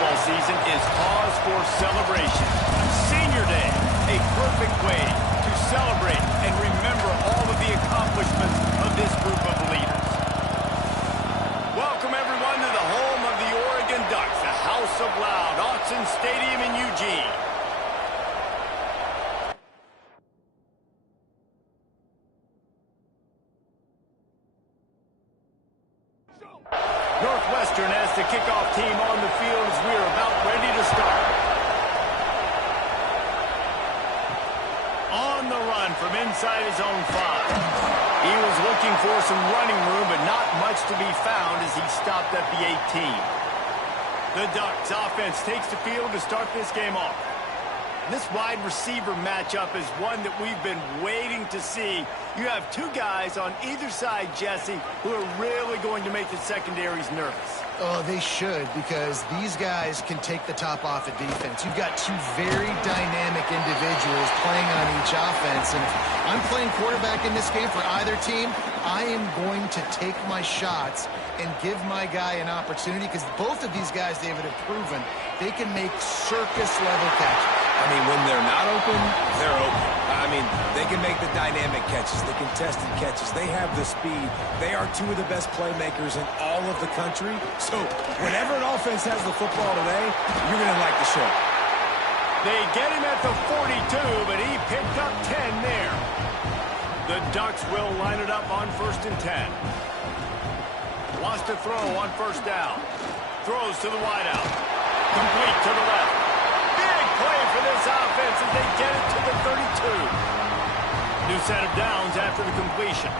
football season is cause for celebration. Senior Day, a perfect way to celebrate and remember all of the accomplishments of this group of leaders. Welcome, everyone, to the home of the Oregon Ducks, the House of Loud, Autzen Stadium in Eugene. Northwestern has the kickoff team on the field as we are about ready to start. On the run from inside his own 5. He was looking for some running room, but not much to be found as he stopped at the 18. The Ducks offense takes the field to start this game off. This wide receiver matchup is one that we've been waiting to see. You have two guys on either side, Jesse, who are really going to make the secondaries nervous. Oh, they should, because these guys can take the top off of defense. You've got two very dynamic individuals playing on each offense, and if I'm playing quarterback in this game for either team, I am going to take my shots and give my guy an opportunity, because both of these guys, David, have proven they can make circus-level catches. I mean, when they're not open, they're open. I mean, they can make the dynamic catches, the contested catches. They have the speed. They are two of the best playmakers in all of the country. So whenever an offense has the football today, you're going to like the show. They get him at the 42, but he picked up 10 there. The Ducks will line it up on 1st and 10. Wants to throw on 1st down. Throws to the wideout. Complete to the left. Play for this offense as they get it to the 32. New set of downs after the completion.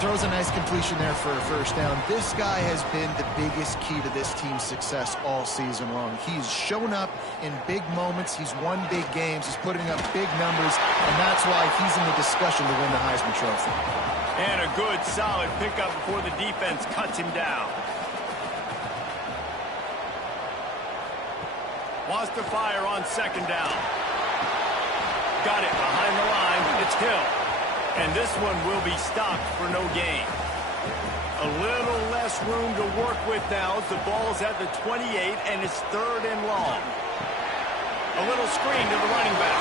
Throws a nice completion there for a 1st down. This guy has been the biggest key to this team's success all season long. He's shown up in big moments. He's won big games. He's putting up big numbers, and that's why he's in the discussion to win the Heisman Trophy. And a good, solid pickup before the defense cuts him down. Wants to fire on 2nd down. Got it behind the line. It's Hill. And this one will be stopped for no gain. A little less room to work with now as the ball's at the 28 and it's 3rd and long. A little screen to the running back.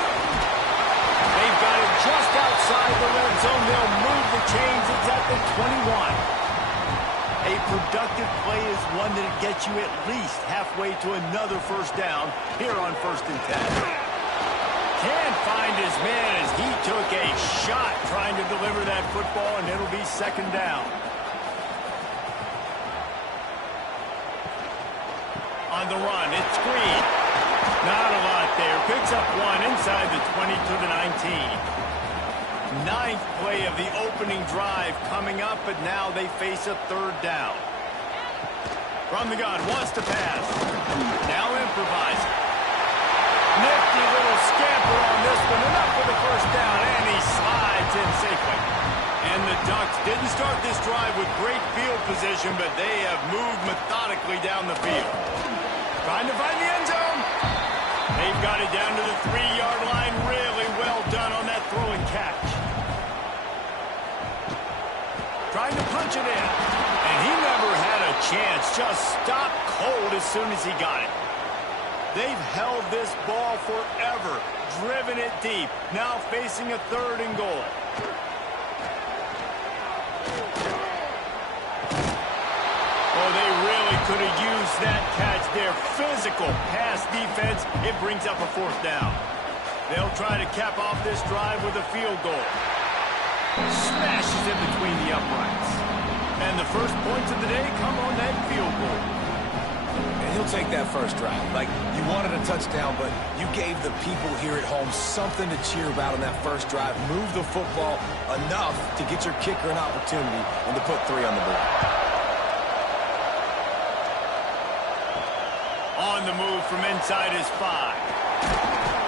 They've got it just outside the red zone. They'll move the chains. It's at the 21. A productive play is one that gets you at least halfway to another 1st down here on 1st and 10. Can't find his man as he took a shot trying to deliver that football, and it'll be 2nd down. On the run, it's Green. Not a lot there. Picks up 1 inside the 20 to the 19. 9th play of the opening drive coming up, but now they face a 3rd down. From the gun, wants to pass. Now improvising. Nifty little scamper on this one, enough for the 1st down, and he slides in safely. And the Ducks didn't start this drive with great field position, but they have moved methodically down the field. Trying to find the end zone. They've got it down to the 3-yard line. Really well done on that throw and catch. Trying to punch it in. And he never had a chance. Just stopped cold as soon as he got it. They've held this ball forever. Driven it deep. Now facing a 3rd and goal. Oh, they really could have used that catch there. Physical pass defense. It brings up a 4th down. They'll try to cap off this drive with a field goal. Smashes in between the uprights. And the first points of the day come on that field goal. And he'll take that 1st drive. Like, you wanted a touchdown, but you gave the people here at home something to cheer about on that 1st drive. Move the football enough to get your kicker an opportunity and to put 3 on the board. On the move from inside his 5.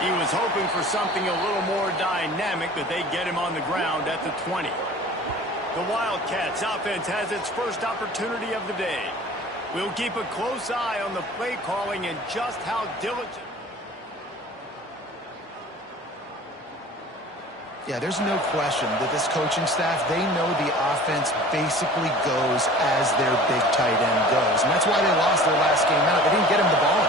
He was hoping for something a little more dynamic, but they get him on the ground at the 20. The Wildcats offense has its first opportunity of the day. We'll keep a close eye on the play calling and just how diligent. Yeah, there's no question that this coaching staff, they know the offense basically goes as their big tight end goes. And that's why they lost their last game out. They didn't get him the ball.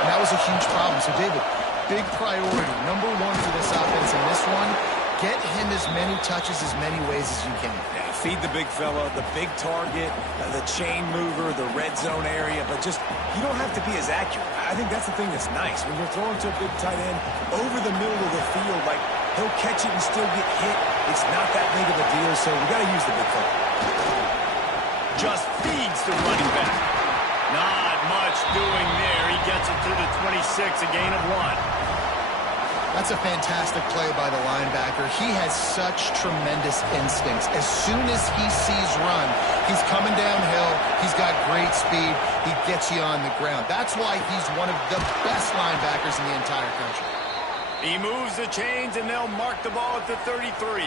And that was a huge problem. So, David, big priority, number one for this offense in this one, get him as many touches, as many ways as you can. Yeah, feed the big fella, the big target, the chain mover, the red zone area, but just, you don't have to be as accurate. I think that's the thing that's nice. When you're throwing to a big tight end over the middle of the field, like, he'll catch it and still get hit. It's not that big of a deal, so we got to use the big fella. Just feeds the running back. Not much doing there. He gets it to the 26, a gain of 1. That's a fantastic play by the linebacker. He has such tremendous instincts. As soon as he sees run, he's coming downhill. He's got great speed. He gets you on the ground. That's why he's one of the best linebackers in the entire country. He moves the chains, and they'll mark the ball at the 33.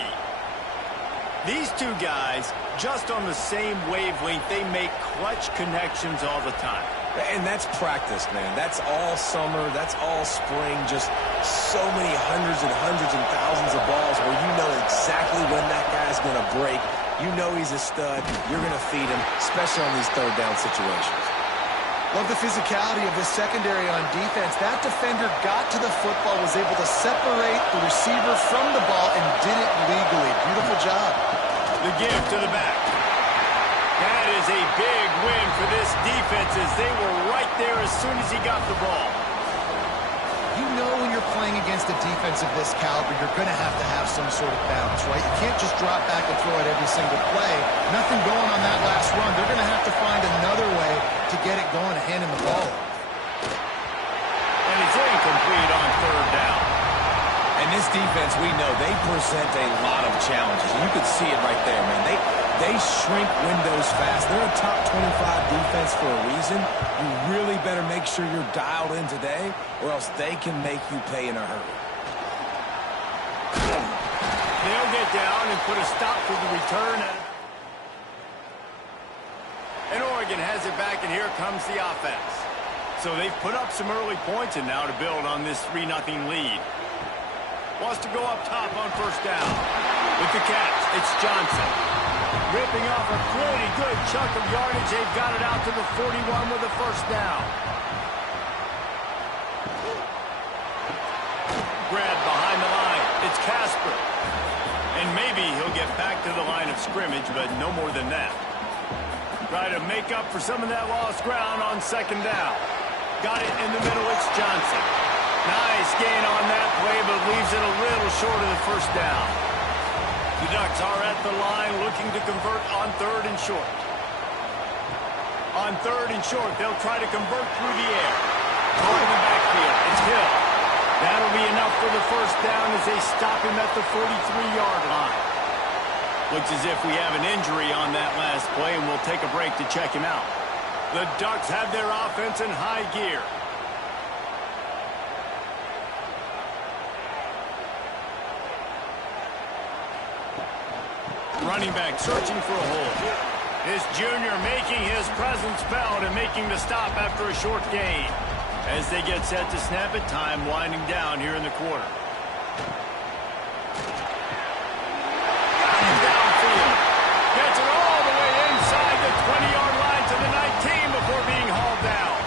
These two guys, just on the same wavelength, they make clutch connections all the time. And that's practice, man. That's all summer. That's all spring. Just so many hundreds and thousands of balls where you know exactly when that guy's going to break. You know he's a stud. You're going to feed him, especially on these third down situations. Love the physicality of this secondary on defense. That defender got to the football, was able to separate the receiver from the ball, and did it legally. Beautiful job. The give to the back. That is a big win for this defense as they were right there as soon as he got the ball. You know when you're playing against a defense of this caliber, you're going to have some sort of balance, right? You can't just drop back and throw it every single play. Nothing going on that last run. They're going to have to find another way to get it going and hand him the ball. And it's incomplete on third down. And this defense, we know, they present a lot of challenges. You could see it right there, man. They shrink windows fast. They're a top 25 defense for a reason. You really better make sure you're dialed in today, or else they can make you pay in a hurry. They'll get down and put a stop to the return. And Oregon has it back, and here comes the offense. So they've put up some early points, and now to build on this 3-0 lead. Wants to go up top on first down. With the catch, it's Johnson. Ripping off a pretty good chunk of yardage. They've got it out to the 41 with a first down. Grab behind the line. It's Casper. And maybe he'll get back to the line of scrimmage, but no more than that. Try to make up for some of that lost ground on second down. Got it in the middle. It's Johnson. Nice gain on that play, but leaves it a little short of the first down. The Ducks are at the line looking to convert on third and short. On third and short, they'll try to convert through the air. Going in the backfield, it's Hill. That'll be enough for the first down as they stop him at the 43-yard line. Looks as if we have an injury on that last play, and we'll take a break to check him out. The Ducks have their offense in high gear. Running back searching for a hole. This junior making his presence felt and making the stop after a short gain. As they get set to snap it, time winding down here in the quarter. Downfield. Gets it all the way inside the 20-yard line to the 19 before being hauled down.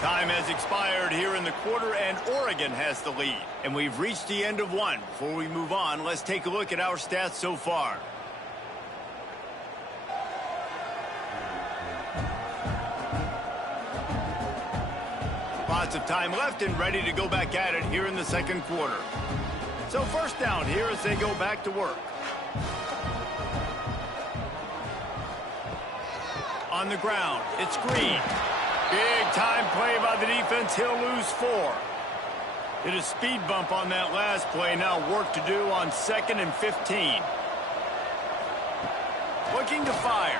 Time has expired here in the quarter, and Oregon has the lead. And we've reached the end of one. Before we move on, let's take a look at our stats so far. Lots of time left and ready to go back at it here in the second quarter. So first down here as they go back to work. On the ground, it's Green. Big time play by the defense. He'll lose 4. Hit a speed bump on that last play. Now work to do on 2nd and 15. Looking to fire.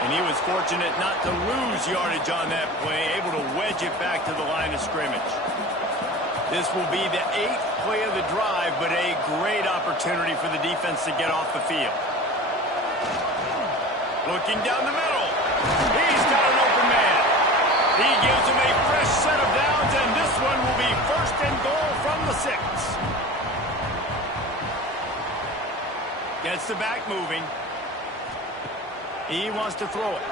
And he was fortunate not to lose yardage on that play. Able to wedge it back to the line of scrimmage. This will be the 8th play of the drive, but a great opportunity for the defense to get off the field. Looking down the middle. He's got an open man. He gives him a fresh set of downs, and this one will be first and goal from the 6. Gets the back moving. He wants to throw it.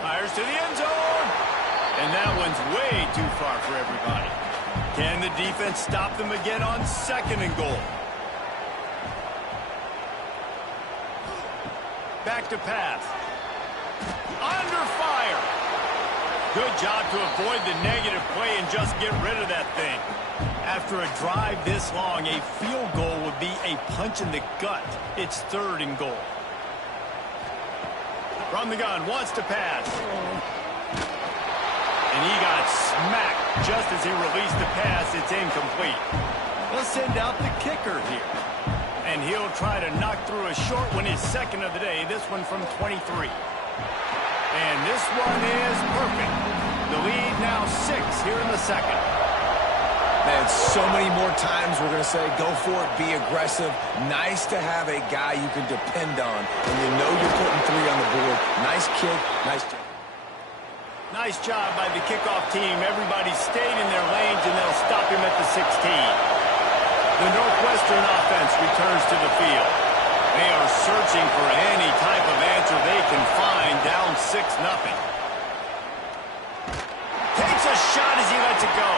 Fires to the end zone. And that one's way too far for everybody. Can the defense stop them again on 2nd and goal? Back to pass. Under fire. Good job to avoid the negative play and just get rid of that thing. After a drive this long, a field goal would be a punch in the gut. It's 3rd and goal. From the gun, wants to pass. And he got smacked just as he released the pass. It's incomplete. They'll send out the kicker here. And he'll try to knock through a short one, his 2nd of the day. This one from 23. And this one is perfect. The lead now 6 here in the 2nd. Man, so many more times we're going to say, go for it, be aggressive. Nice to have a guy you can depend on, and you know you're putting 3 on the board. Nice kick, nice job. Nice job by the kickoff team. Everybody stayed in their lanes, and they'll stop him at the 16. The Northwestern offense returns to the field. They are searching for any type of answer they can find, down 6-0. Takes a shot as he lets it go.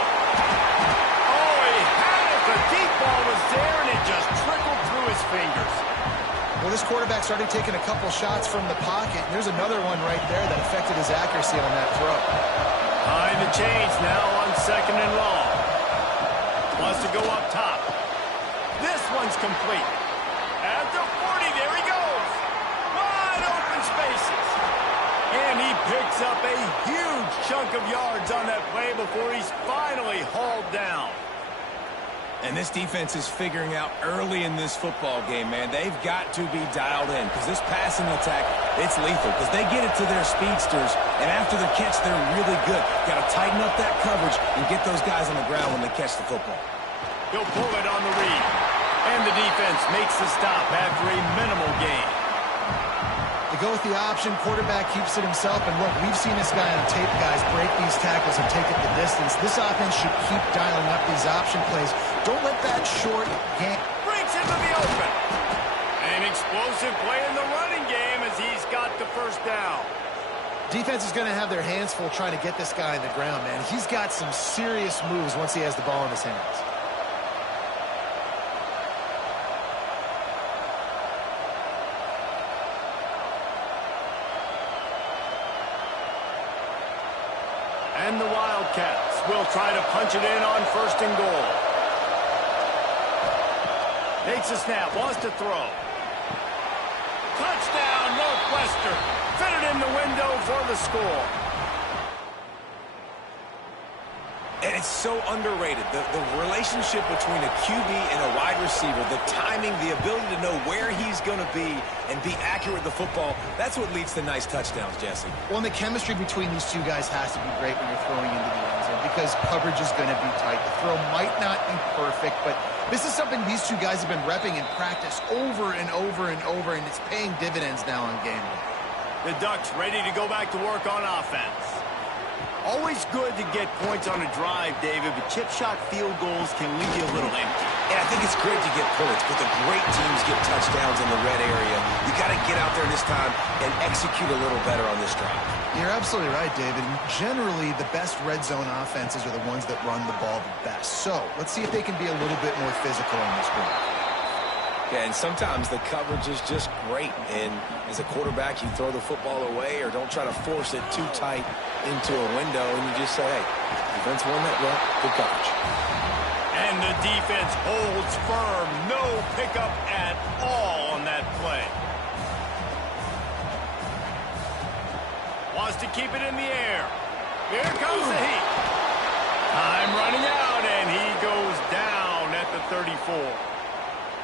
Oh, he had it. The deep ball was there, and it just trickled through his fingers. Well, this quarterback started taking a couple shots from the pocket. There's another one right there that affected his accuracy on that throw. Behind the chains now on 2nd and long. Wants to go up top. This one's complete. At the 40, there he goes. Wide open spaces. And he picks up a huge chunk of yards on that play before he's finally hauled down. And this defense is figuring out early in this football game, man. They've got to be dialed in because this passing attack, it's lethal because they get it to their speedsters, and after the catch, they're really good. Got to tighten up that coverage and get those guys on the ground when they catch the football. He'll pull it on the read. And the defense makes the stop after a minimal gain. They go with the option. Quarterback keeps it himself. And look, we've seen this guy on tape, guys, break these tackles and take it the distance. This offense should keep dialing up these option plays. Don't let that short game. Breaks into the open. An explosive play in the running game as he's got the 1st down. Defense is going to have their hands full trying to get this guy on the ground, man. He's got some serious moves once he has the ball in his hands. And the Wildcats will try to punch it in on 1st and goal. Takes a snap, wants to throw. Touchdown, Northwestern. Fitted in the window for the score. And it's so underrated. The relationship between a QB and a wide receiver, the timing, the ability to know where he's going to be and be accurate with the football, that's what leads to nice touchdowns, Jesse. Well, and the chemistry between these two guys has to be great when you're throwing into the end zone because coverage is going to be tight. The throw might not be perfect, but this is something these two guys have been repping in practice over and over and over, and it's paying dividends now on game day. The Ducks ready to go back to work on offense. Always good to get points on a drive, David, but chip shot field goals can leave you a little empty. Yeah, I think it's great to get points, but the great teams get touchdowns in the red area. You got to get out there this time and execute a little better on this drive. You're absolutely right, David. And generally, the best red zone offenses are the ones that run the ball the best. So let's see if they can be a little bit more physical in this drive. Yeah, and sometimes the coverage is just great. And as a quarterback, you throw the football away or don't try to force it too tight into a window, and you just say, hey, defense won that, well, good coverage. And the defense holds firm. No pickup at all on that play. Wants to keep it in the air. Here comes the heat. Time running out, and he goes down at the 34.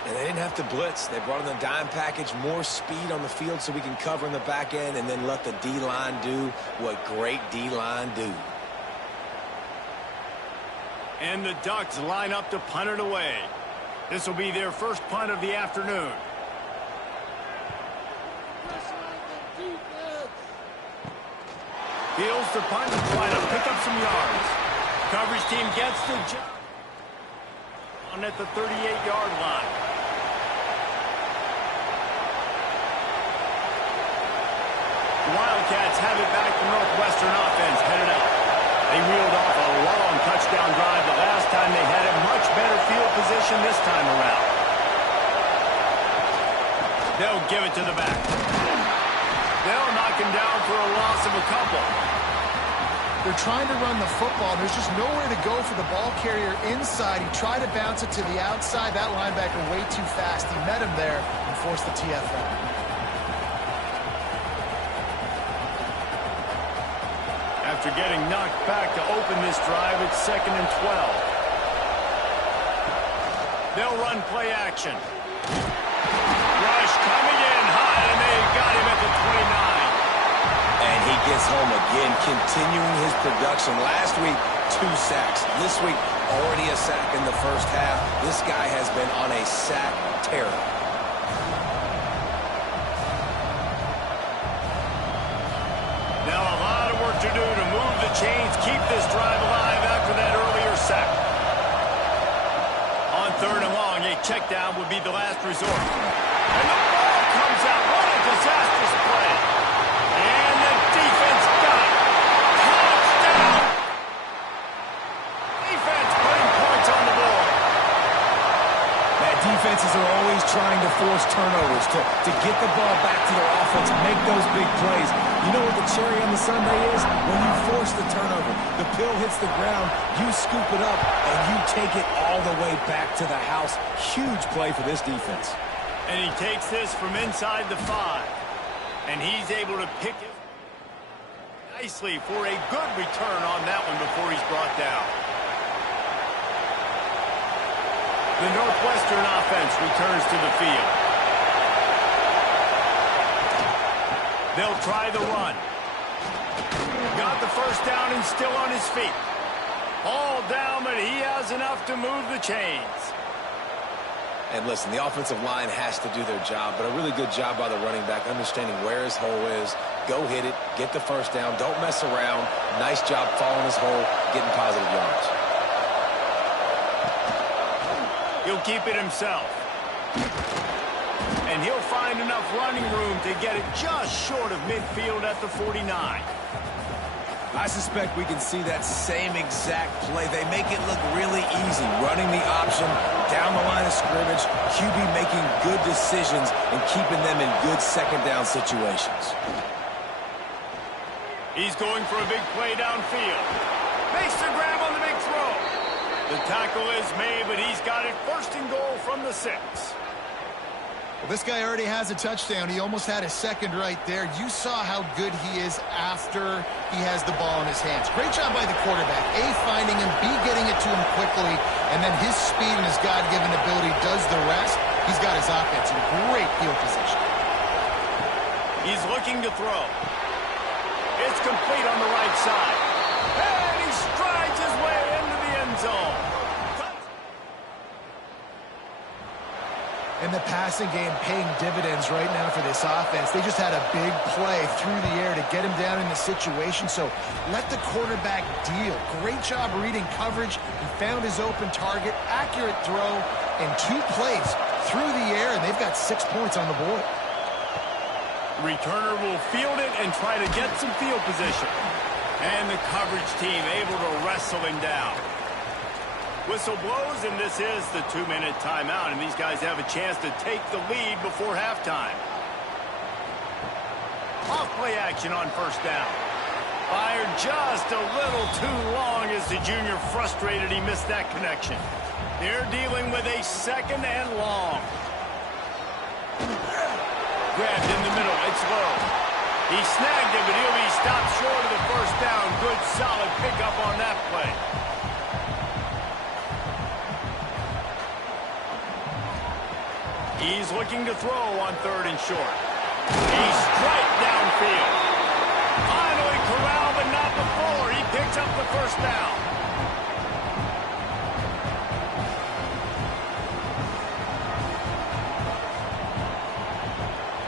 And they didn't have to blitz. They brought in the dime package, more speed on the field so we can cover in the back end and then let the D-line do what great D-line do. And the Ducks line up to punt it away. This will be their first punt of the afternoon. Fields the punt and try to pick up some yards. Coverage team gets the job on at the 38-yard line. Wildcats have it back to Northwestern offense, headed out. They reeled off a long touchdown drive the last time they had it. Much better field position this time around. They'll give it to the back. They'll knock him down for a loss of a couple. They're trying to run the football. There's just nowhere to go for the ball carrier inside. He tried to bounce it to the outside. That linebacker way too fast. He met him there and forced the TFL. After getting knocked back to open this drive, it's 2nd and 12. They'll run play action. Rush coming in high, and they got him at the 29. And he gets home again, continuing his production. Last week, 2 sacks. This week, already a sack in the first half. This guy has been on a sack tear. Now a lot of work to do to move the chains, keep this drive alive after that earlier sack. On 3rd and long, a check down would be the last resort. And the ball comes out. What a disastrous play. And the defense got it. Touchdown! Defense putting points on the board. Man, defenses are always trying to force turnovers to get the ball back to their offense and make those big plays. You know what the cherry on the sundae is? When you force the turnover, the pill hits the ground, you scoop it up, and you take it all the way back to the house. Huge play for this defense. And he takes this from inside the 5. And he's able to pick it nicely for a good return on that one before he's brought down. The Northwestern offense returns to the field. They'll try the run. Got the first down and still on his feet. All down, but he has enough to move the chains. And listen, the offensive line has to do their job, but a really good job by the running back, understanding where his hole is. Go hit it, get the first down, don't mess around. Nice job following his hole, getting positive yards. He'll keep it himself. And he'll find enough running room to get it just short of midfield at the 49. I suspect we can see that same exact play. They make it look really easy, running the option down the line of scrimmage, QB making good decisions and keeping them in good second down situations. He's going for a big play downfield. Makes the grab on the big throw. The tackle is made, but he's got it 1st and goal from the 6. Well, this guy already has a touchdown. He almost had a second right there. You saw how good he is after he has the ball in his hands. Great job by the quarterback. A, finding him, B, getting it to him quickly, and then his speed and his God-given ability does the rest. He's got his offense in great field position. He's looking to throw. It's complete on the right side. And he strides his way into the end zone. And the passing game paying dividends right now for this offense. They just had a big play through the air to get him down in the situation. So let the quarterback deal. Great job reading coverage. He found his open target. Accurate throw in 2 plays through the air, and they've got 6 points on the board. Returner will field it and try to get some field position. And the coverage team able to wrestle him down. Whistle blows, and this is the 2-minute timeout, and these guys have a chance to take the lead before halftime. Off play action on 1st down. Fired just a little too long as the junior frustrated he missed that connection. They're dealing with a 2nd and long. Grabbed in the middle, it's low. He snagged it, but he'll be stopped short of the 1st down. Good, solid pickup on that play. He's looking to throw on 3rd and short. He's straight downfield. Finally corralled, but not before. He picks up the 1st down.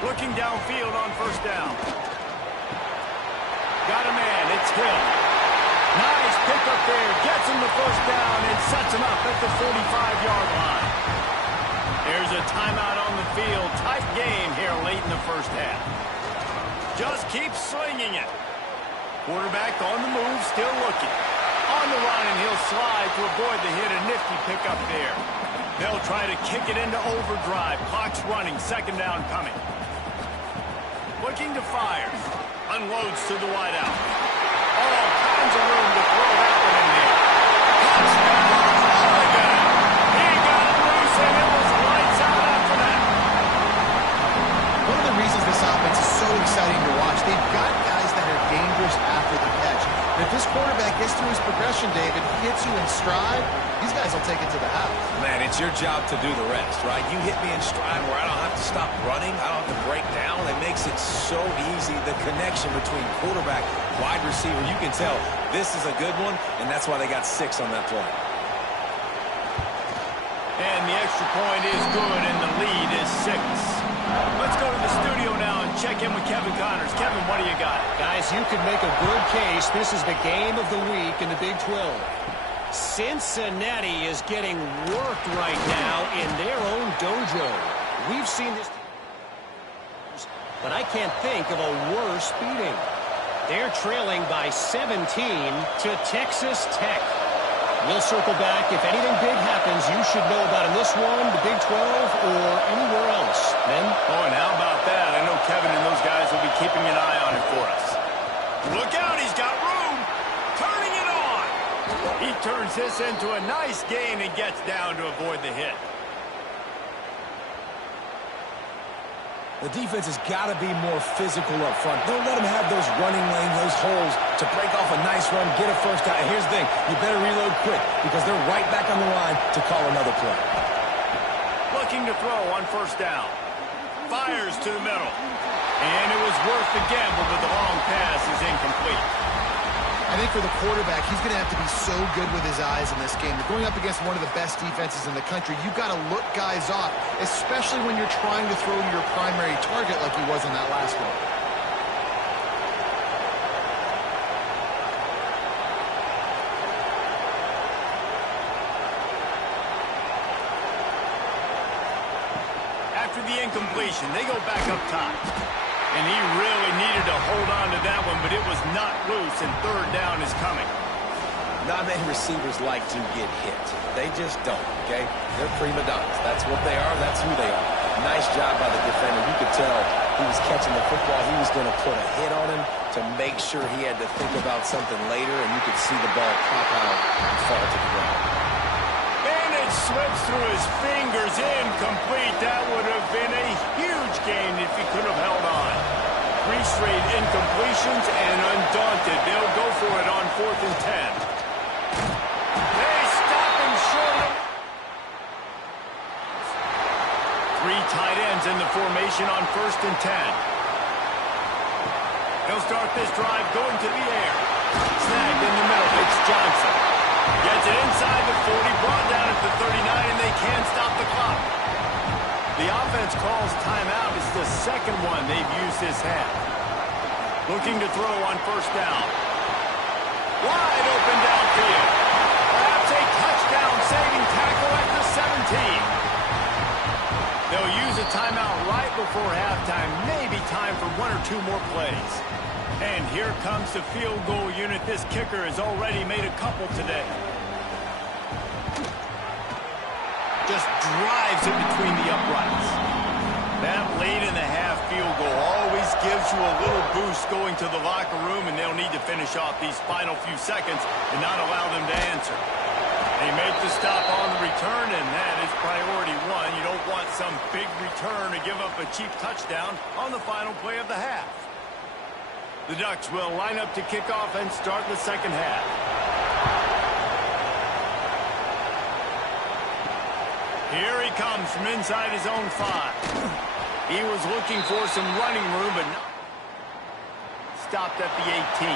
Looking downfield on 1st down. Got a man. It's Hill. Nice pickup there. Gets him the 1st down and sets him up at the 45-yard line. There's a timeout on the field. Tight game here late in the 1st half. Just keeps slinging it. Quarterback on the move, still looking. On the run, and he'll slide to avoid the hit. A nifty pickup there. They'll try to kick it into overdrive. Clock's running. Second down coming. Looking to fire. Unloads to the wideout. All kinds of room to throw that one in there. Touchdown, Oregon! He got it loose, and it was lights out after that. One of the reasons this offense is so exciting to watch, they've got guys that are dangerous after the catch. And if this quarterback gets through his progression, David, hits you in stride, these guys will take it to the house. Man, it's your job to do the rest, right? You hit me in stride where I don't have to stop running. I don't have to break down. It makes it so easy. The connection between quarterback, wide receiver, you can tell this is a good one, and that's why they got 6 on that play. And the extra point is good, and the lead is 6. Let's go to the studio now and check in with Kevin Connors. Kevin, what do you got? Guys, you could make a good case. This is the game of the week in the Big 12. Cincinnati is getting worked right now in their own dojo. We've seen this, but I can't think of a worse beating. They're trailing by 17 to Texas Tech. We'll circle back. If anything big happens, you should know about in this one, the Big 12, or anywhere else. Men? Oh, and how about that? I know Kevin and those guys will be keeping an eye on it for us. Look out, he's got room. Turning it on. He turns this into a nice gain and gets down to avoid the hit. The defense has got to be more physical up front. Don't let them have those running lanes, those holes to break off a nice run, get a first down. And here's the thing, you better reload quick because they're right back on the line to call another play. Looking to throw on first down. Fires to the middle. And it was worth the gamble, but the long pass is incomplete. I think for the quarterback, he's going to have to be so good with his eyes in this game. They're going up against one of the best defenses in the country. You've got to look guys off, especially when you're trying to throw to your primary target like he was in that last one. After the incompletion, they go back up top. And he really needed to hold on to that one, but it was not loose, and third down is coming. Not many receivers like to get hit. They just don't, okay? They're prima donnas. That's what they are. That's who they are. Nice job by the defender. You could tell he was catching the football. He was going to put a hit on him to make sure he had to think about something later, and you could see the ball pop out and fall to the ground. And it slips through his fingers, incomplete. That would have been a huge gain if he could have held on. 3 straight incompletions, and undaunted, they'll go for it on 4th and 10. They stop him short. 3 tight ends in the formation on 1st and 10. They'll start this drive going to the air. Snagged in the middle. It's Johnson. Gets it inside the 40, brought down at the 39, and they can't stop the clock. The offense calls timeout. It's the second one they've used this half. Looking to throw on first down. Wide open downfield. Perhaps a touchdown-saving tackle at the 17. They'll use a timeout right before halftime. Maybe time for 1 or 2 more plays. And here comes the field goal unit. This kicker has already made a couple today. Just drives it between the uprights. That late in the half field goal always gives you a little boost going to the locker room, and they'll need to finish off these final few seconds and not allow them to answer. They make the stop on the return, and that is priority 1. You don't want some big return to give up a cheap touchdown on the final play of the half. The Ducks will line up to kick off and start the second half. Here he comes from inside his own 5. He was looking for some running room, but not stopped at the 18.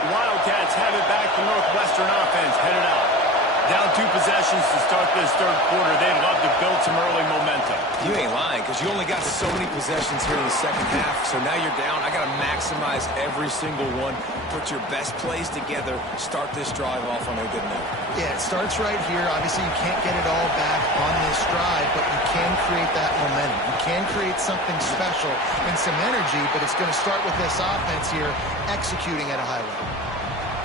The Wildcats have it back. The Northwestern offense headed out. Down 2 possessions to start this third quarter. They'd love to build some early momentum. You ain't lying, because you only got so many possessions here in the second half, so now you're down. I got to maximize every single one. Put your best plays together. Start this drive off on a good note. Yeah, it starts right here. Obviously, you can't get it all back on this drive, but you can create that momentum. You can create something special and some energy, but it's going to start with this offense here executing at a high level.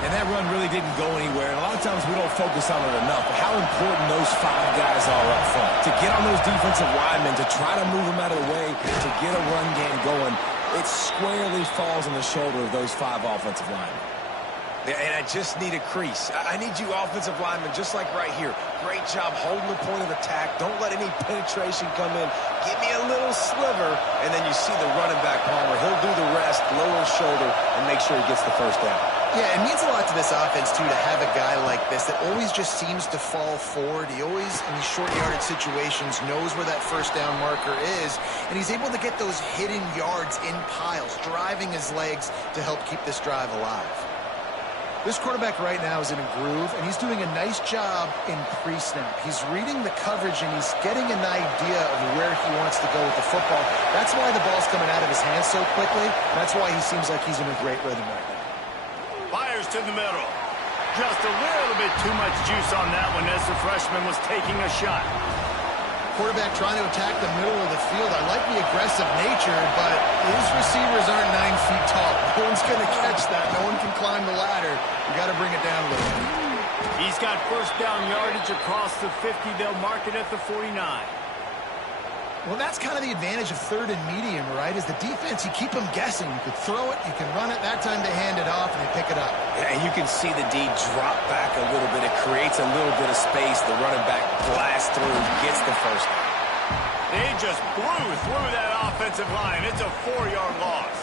And that run really didn't go anywhere. And a lot of times we don't focus on it enough. But how important those 5 guys are up front. To get on those defensive linemen, to try to move them out of the way, to get a run game going, it squarely falls on the shoulder of those 5 offensive linemen. And I just need a crease. I need you offensive linemen, just like right here. Great job holding the point of attack. Don't let any penetration come in. Give me a little sliver, and then you see the running back, Palmer. He'll do the rest, lower his shoulder, and make sure he gets the first down. Yeah, it means a lot to this offense, too, to have a guy like this that always just seems to fall forward. He always, in these short yardage situations, knows where that first down marker is, and he's able to get those hidden yards in piles, driving his legs to help keep this drive alive. This quarterback right now is in a groove, and he's doing a nice job in pre-snap. He's reading the coverage, and he's getting an idea of where he wants to go with the football. That's why the ball's coming out of his hands so quickly. That's why he seems like he's in a great rhythm right now. Fires to the middle. Just a little bit too much juice on that one as the freshman was taking a shot. Quarterback trying to attack the middle of the field. I like the aggressive nature, but his receivers aren't 9 feet tall. No one's going to catch that. No one can climb the ladder. You got to bring it down a little bit. He's got first down yardage across the 50. They'll mark it at the 49. Well, that's kind of the advantage of third and medium, right? Is the defense, you keep them guessing. You could throw it, you can run it. That time they hand it off and they pick it up. Yeah, and you can see the D drop back a little bit. It creates a little bit of space. The running back blasts through, gets the first down. They just blew through that offensive line. It's a 4-yard loss.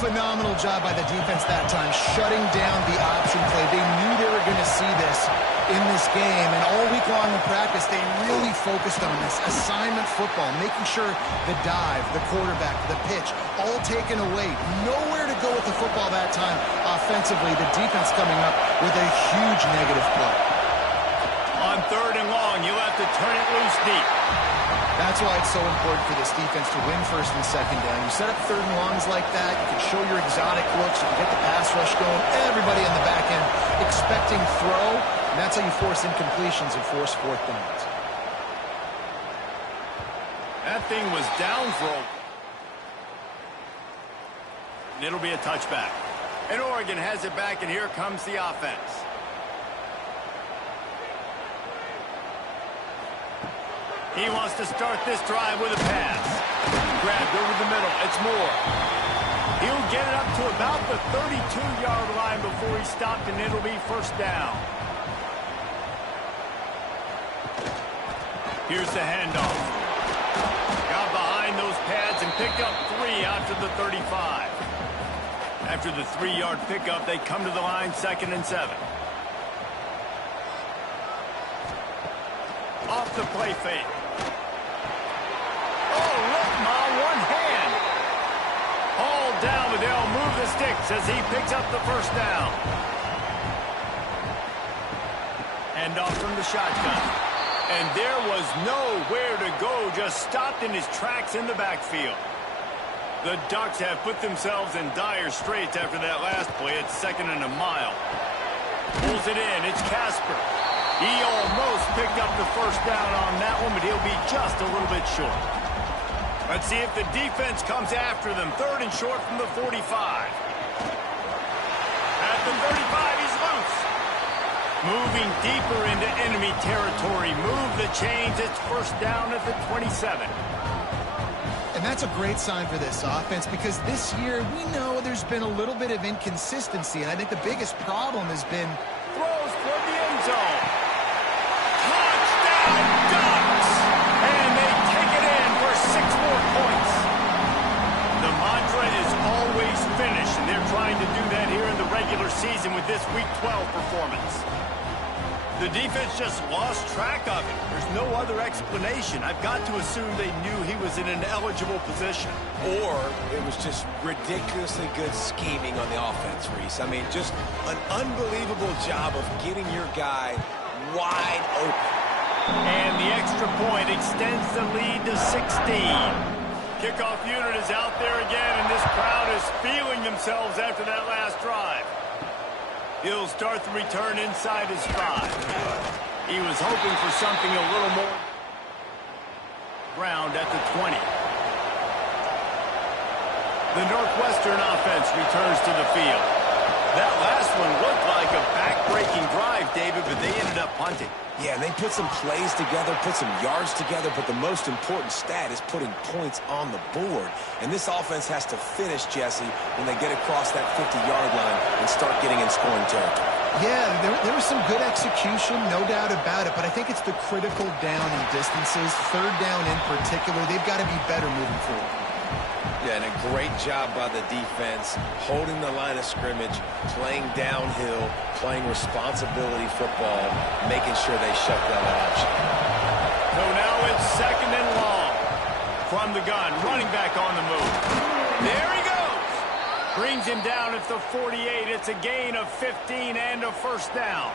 Phenomenal job by the defense that time, shutting down the option play. They knew they were going to see this in this game, and all week long in practice, they really focused on this assignment football, making sure the dive, the quarterback, the pitch, all taken away. Nowhere to go with the football that time offensively. The defense coming up with a huge negative play. On third and long, you'll have to turn it loose deep. That's why it's so important for this defense to win first and second down. You set up third and longs like that, you can show your exotic looks, you can get the pass rush going, everybody on the back end expecting throw, and that's how you force incompletions and force fourth downs. That thing was down for and it'll be a touchback. And Oregon has it back, and here comes the offense. He wants to start this drive with a pass. Grabbed over the middle. It's Moore. He'll get it up to about the 32-yard line before he stopped, and it'll be first down. Here's the handoff. Got behind those pads and picked up 3 out to the 35. After the 3-yard pickup, they come to the line, 2nd and 7. Off the play fake. Oh, look, Ma, one hand. All down, but they'll move the sticks as he picks up the first down. Hand off from the shotgun. And there was nowhere to go, just stopped in his tracks in the backfield. The Ducks have put themselves in dire straits after that last play. It's 2nd and a mile. Pulls it in. It's Casper. He almost picked up the first down on that one, but he'll be just a little bit short. Let's see if the defense comes after them. 3rd and short from the 45. At the 35, he's loose. Moving deeper into enemy territory. Move the chains. It's first down at the 27. And that's a great sign for this offense because this year we know there's been a little bit of inconsistency, and I think the biggest problem has been throws for the end zone. Touchdown, Ducks! And they take it in for 6 more points. The mantra is always finish, and they're trying to do that here in the regular season with this Week 12 performance. The defense just lost track of it. There's no other explanation. I've got to assume they knew he was in an eligible position. Or it was just ridiculously good scheming on the offense, Reese. I mean, just an unbelievable job of getting your guy wide open. And the extra point extends the lead to 16. Kickoff unit is out there again, and this crowd is feeling themselves after that last drive. He'll start the return inside his 5. He was hoping for something a little more. ground at the 20. The Northwestern offense returns to the field. That last one looked like a back-breaking drive, David, but they ended up punting. Yeah, they put some plays together, put some yards together, but the most important stat is putting points on the board. And this offense has to finish, Jesse, when they get across that 50-yard line and start getting in scoring territory. Yeah, there was some good execution, no doubt about it, but I think it's the critical down and distances, third down in particular. They've got to be better moving forward. Yeah, and a great job by the defense, holding the line of scrimmage, playing downhill, playing responsibility football, making sure they shut down that option. So now it's second and long. From the gun, running back on the move. There he goes. Brings him down at the 48. It's a gain of 15 and a first down.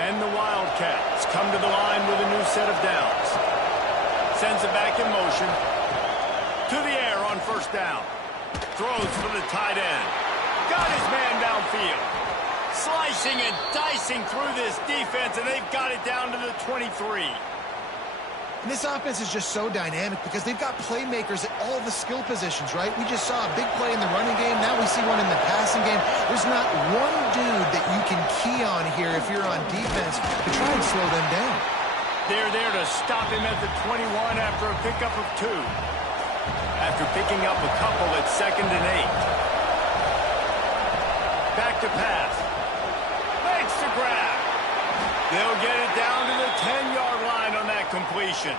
And the Wildcats come to the line with a new set of downs. Sends it back in motion. To the air on first down. Throws for the tight end. Got his man downfield. Slicing and dicing through this defense, and they've got it down to the 23. And this offense is just so dynamic because they've got playmakers at all the skill positions, right? We just saw a big play in the running game. Now we see one in the passing game. There's not one dude that you can key on here if you're on defense to try and slow them down. They're there to stop him at the 21 after a pickup of 2. After picking up a couple at 2nd and 8. Back to pass. Makes the grab. They'll get it down to the 10-yard line on that completion.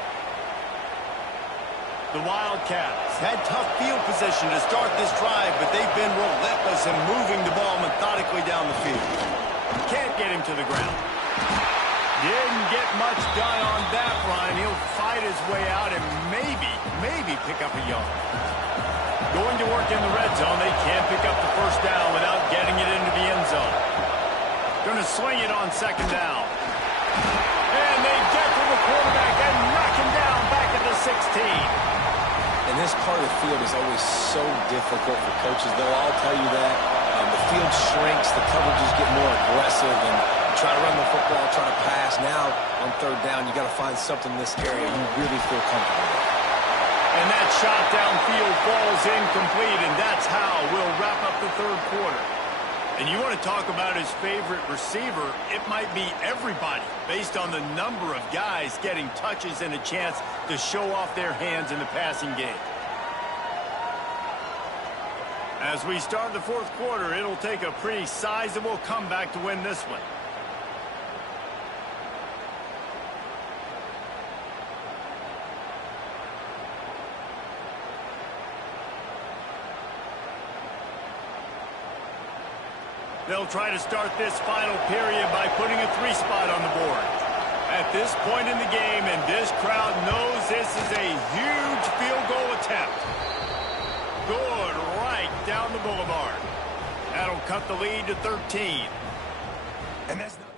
The Wildcats had tough field position to start this drive, but they've been relentless in moving the ball methodically down the field. Can't get him to the ground. Didn't get much done on that run. He'll fight his way out and maybe pick up a yard. Going to work in the red zone. They can't pick up the first down without getting it into the end zone. Going to sling it on 2nd down. And they get to the quarterback and knock him down back at the 16. And this part of the field is always so difficult for coaches. They'll all tell you that. The field shrinks, the coverages get more aggressive, and try to run the football, try to pass. Now, on 3rd down, you got to find something in this area you really feel comfortable with. And that shot downfield falls incomplete, and that's how we'll wrap up the 3rd quarter. And you want to talk about his favorite receiver, it might be everybody, based on the number of guys getting touches and a chance to show off their hands in the passing game. As we start the 4th quarter, it'll take a pretty sizable comeback to win this one. They'll try to start this final period by putting a 3 spot on the board. At this point in the game, and this crowd knows this is a huge field goal attempt. Good right down the boulevard. That'll cut the lead to 13. And that's not...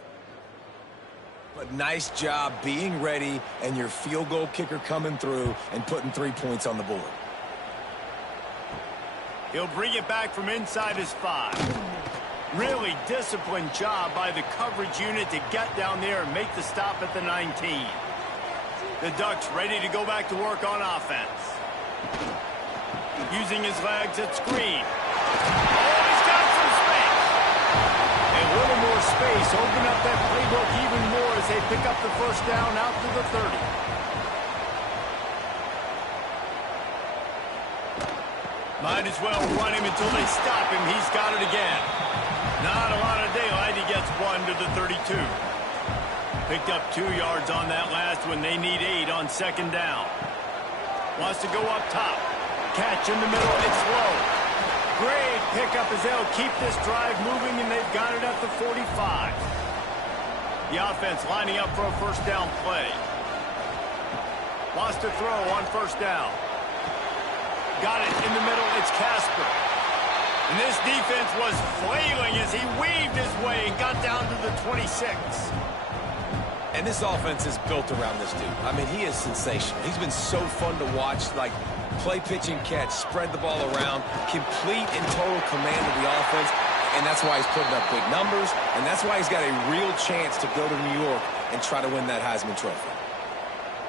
But nice job being ready and your field goal kicker coming through and putting 3 points on the board. He'll bring it back from inside his 5. Really disciplined job by the coverage unit to get down there and make the stop at the 19. The Ducks ready to go back to work on offense. Using his legs at screen. Oh, he's got some space. A little more space. Open up that playbook even more as they pick up the first down out to the 30. Might as well run him until they stop him. He's got it again. Not a lot of daylight. He gets 1 to the 32. Picked up 2 yards on that last one. They need 8 on 2nd down. Wants to go up top. Catch in the middle. It's low. Great pickup as they'll keep this drive moving, and they've got it at the 45. The offense lining up for a first down play. Wants to throw on first down. Got it in the middle. It's Casper. And this defense was flailing as he weaved his way and got down to the 26. And this offense is built around this dude. I mean, he is sensational. He's been so fun to watch, like play, pitch, and catch, spread the ball around, complete and total command of the offense. And that's why he's putting up big numbers, and that's why he's got a real chance to go to New York and try to win that Heisman Trophy.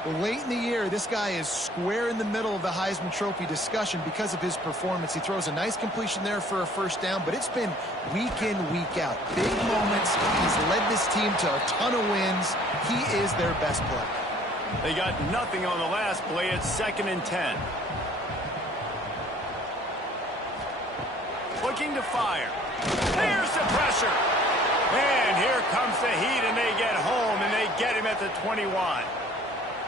Well, late in the year, this guy is square in the middle of the Heisman Trophy discussion because of his performance. He throws a nice completion there for a first down, but it's been week in, week out. Big moments. He's led this team to a ton of wins. He is their best player. They got nothing on the last play. It's 2nd and 10. Looking to fire. There's the pressure. And here comes the heat, and they get home, and they get him at the 21.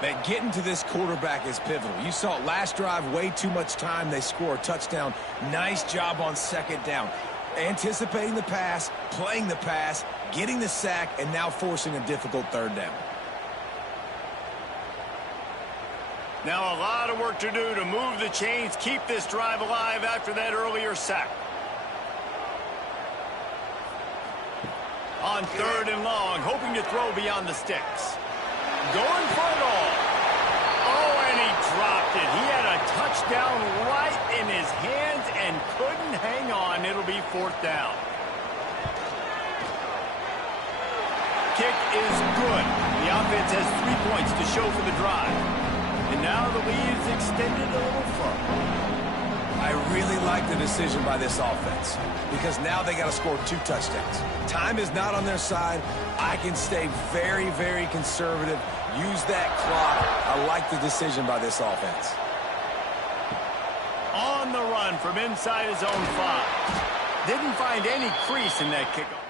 Man, getting to this quarterback is pivotal. You saw it last drive, way too much time. They score a touchdown. Nice job on 2nd down. Anticipating the pass, playing the pass, getting the sack, and now forcing a difficult 3rd down. Now a lot of work to do to move the chains, keep this drive alive after that earlier sack. On 3rd and long, hoping to throw beyond the sticks. Going for it all. Oh, and he dropped it. He had a touchdown right in his hands and couldn't hang on. It'll be 4th down. Kick is good. The offense has 3 points to show for the drive. And now the lead is extended a little further. I really like the decision by this offense because now they got to score 2 touchdowns. Time is not on their side. I can stay very, very conservative. Use that clock. I like the decision by this offense. On the run from inside his own 5. Didn't find any crease in that kickoff.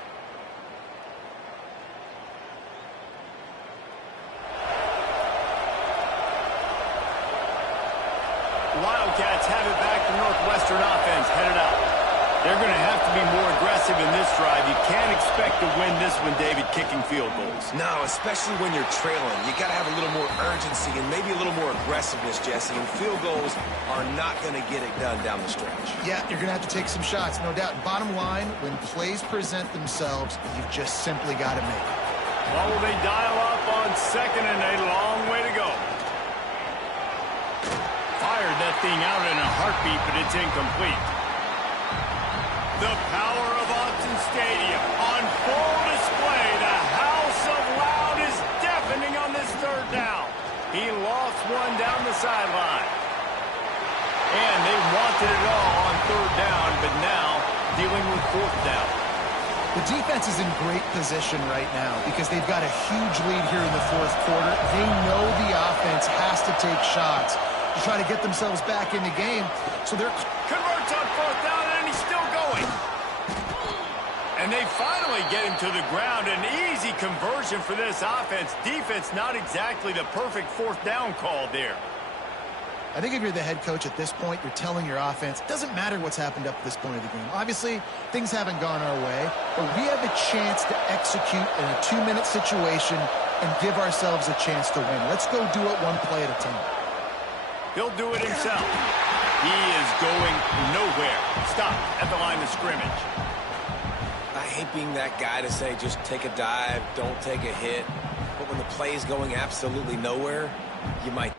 Wildcats have it back. The Northwestern offense headed out. They're going to have to be more aggressive in this drive. You can't expect to win this one, David, kicking field goals. No, especially when you're trailing. You got to have a little more urgency and maybe a little more aggressiveness, Jesse. And field goals are not going to get it done down the stretch. Yeah, you're going to have to take some shots, no doubt. Bottom line, when plays present themselves, you've just simply got to make it. Well, will they dial up on 2nd and a long way to go? Fired that thing out in a heartbeat, but it's incomplete. The power of Autzen Stadium on full display. The house of loud is deafening on this 3rd down. He lost one down the sideline. And they wanted it all on 3rd down, but now dealing with 4th down. The defense is in great position right now because they've got a huge lead here in the 4th quarter. They know the offense has to take shots to try to get themselves back in the game. So they're Converts on 4th down, and he's still going. And they finally get him to the ground. An easy conversion for this offense. Defense, not exactly the perfect 4th down call there. I think if you're the head coach at this point, you're telling your offense, it doesn't matter what's happened up to this point of the game. Obviously, things haven't gone our way, but we have a chance to execute in a 2-minute situation and give ourselves a chance to win. Let's go do it one play at a time. He'll do it himself. He is going nowhere. Stop at the line of scrimmage. I hate being that guy to say just take a dive, don't take a hit. But when the play is going absolutely nowhere, you might.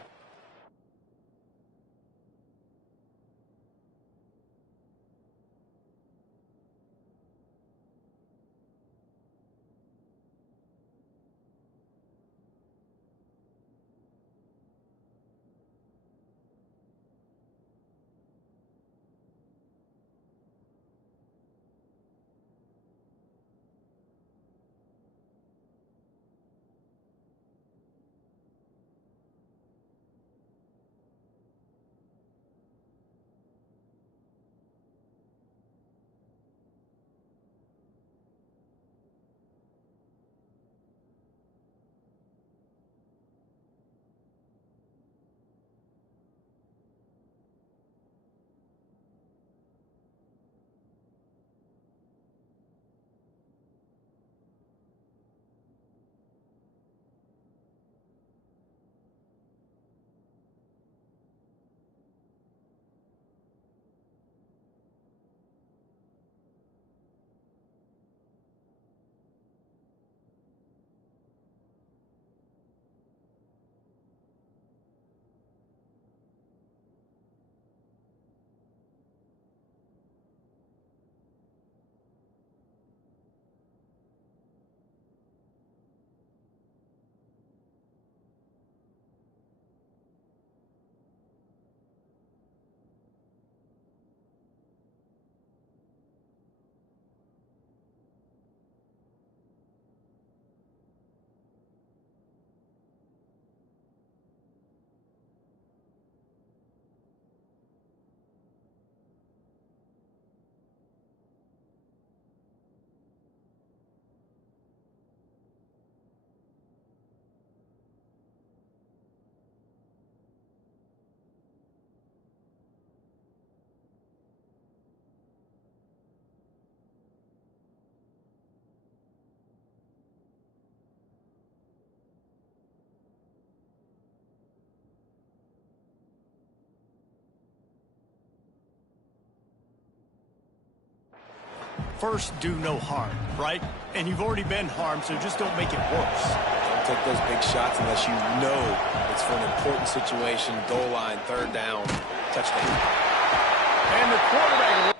First, do no harm, right? And you've already been harmed, so just don't make it worse. Don't take those big shots unless you know it's for an important situation, goal line, third down, touchdown. And the quarterback...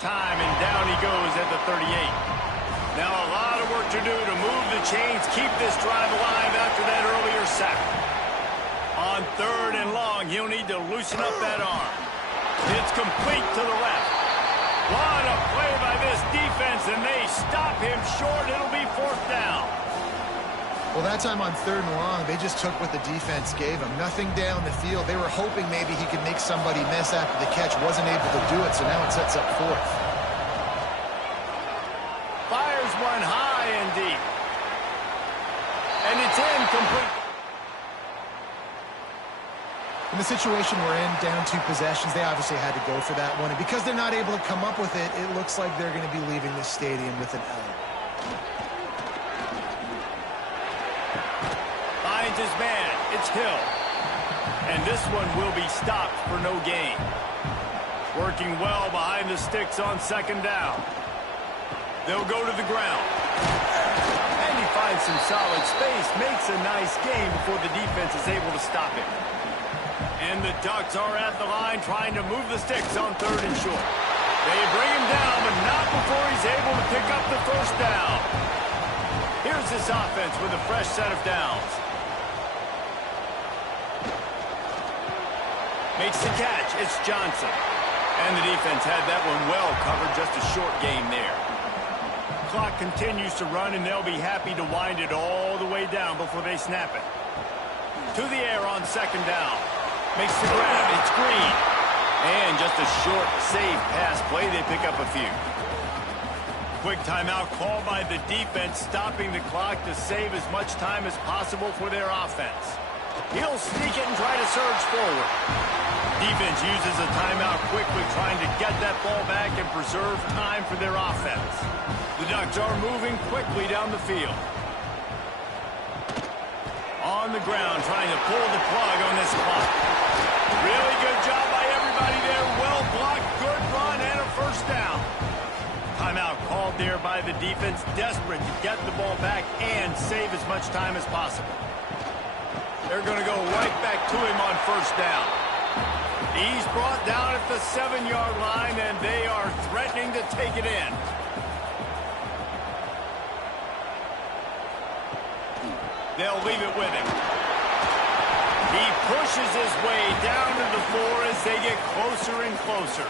time, and down he goes at the 38. Now a lot of work to do to move the chains, keep this drive alive after that earlier sack. On 3rd and long, he'll need to loosen up that arm. It's complete to the left. What a play by this defense, and they stop him short. It'll be 4th down. Well, that time on 3rd and long, they just took what the defense gave him. Nothing down the field. They were hoping maybe he could make somebody miss after the catch. Wasn't able to do it, so now it sets up 4th. Fires one high and deep. And it's incomplete. In the situation we're in, down 2 possessions, they obviously had to go for that one. And because they're not able to come up with it, it looks like they're going to be leaving the stadium with an L. His man, it's Hill. And this one will be stopped for no gain. Working well behind the sticks on 2nd down. They'll go to the ground. And he finds some solid space, makes a nice gain before the defense is able to stop him. And the Ducks are at the line trying to move the sticks on 3rd and short. They bring him down, but not before he's able to pick up the 1st down. Here's this offense with a fresh set of downs. Makes the catch. It's Johnson. And the defense had that one well covered. Just a short game there. Clock continues to run, and they'll be happy to wind it all the way down before they snap it. To the air on 2nd down. Makes the grab. It's Green. And just a short, safe pass play. They pick up a few. Quick timeout called by the defense, stopping the clock to save as much time as possible for their offense. He'll sneak it and try to surge forward. Defense uses a timeout quickly, trying to get that ball back and preserve time for their offense. The Ducks are moving quickly down the field. On the ground, trying to pull the plug on this clock. Really good job by everybody there. Well blocked, good run, and a 1st down. Timeout called there by the defense, desperate to get the ball back and save as much time as possible. They're going to go right back to him on 1st down. He's brought down at the 7-yard line, and they are threatening to take it in. They'll leave it with him. He pushes his way down to the floor as they get closer and closer.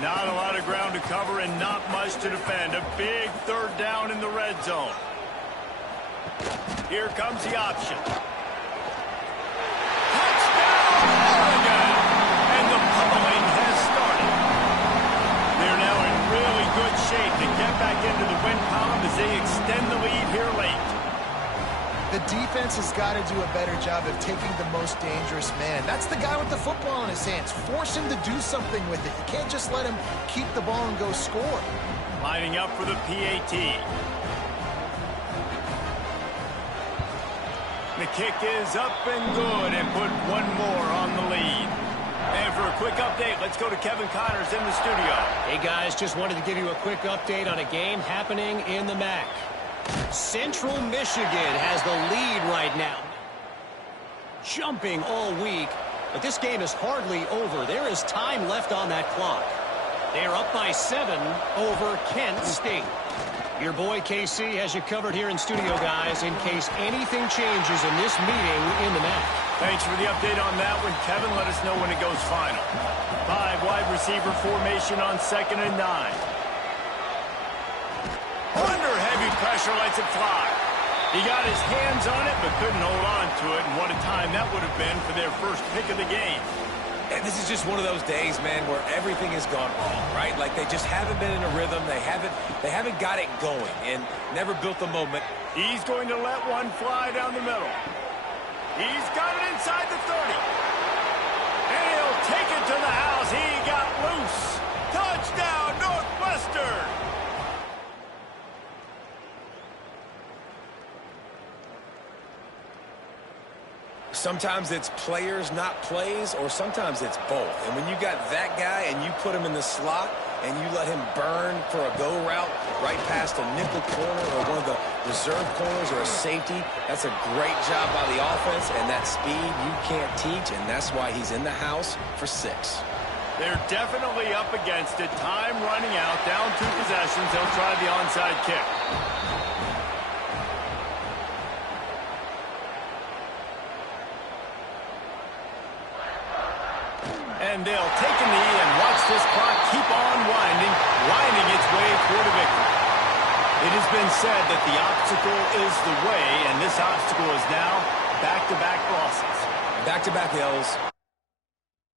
Not a lot of ground to cover and not much to defend. A big 3rd down in the red zone. Here comes the option. Shape to get back into the win column as they extend the lead here late. The defense has got to do a better job of taking the most dangerous man. That's the guy with the football in his hands. Force him to do something with it. You can't just let him keep the ball and go score. Lining up for the PAT. The kick is up and good, and put one more on the lead. And for a quick update, let's go to Kevin Connors in the studio. Hey, guys, just wanted to give you a quick update on a game happening in the MAC. Central Michigan has the lead right now. Jumping all week, but this game is hardly over. There is time left on that clock. They are up by 7 over Kent State. Your boy KC has you covered here in studio, guys, in case anything changes in this meeting in the match. Thanks for the update on that one, Kevin. Let us know when it goes final. 5 wide receiver formation on 2nd and 9. Under heavy pressure, lets it fly. He got his hands on it, but couldn't hold on to it. And what a time that would have been for their first pick of the game. And this is just one of those days, man, where everything has gone wrong, right? Like they just haven't been in a rhythm. They haven't got it going and never built the moment. He's going to let one fly down the middle. He's got it inside the 30. And he'll take it to the house. He got loose. Touchdown, Northwestern. Sometimes it's players, not plays, or sometimes it's both. And when you got that guy and you put him in the slot and you let him burn for a go route right past a nickel corner or one of the reserve corners or a safety, that's a great job by the offense, and that speed you can't teach, and that's why he's in the house for 6. They're definitely up against it. Time running out, down 2 possessions. They'll try the onside kick. And they'll take a knee and watch this clock keep on winding its way toward a victory. It has been said that the obstacle is the way, and this obstacle is now back-to-back losses. Back-to-back L's.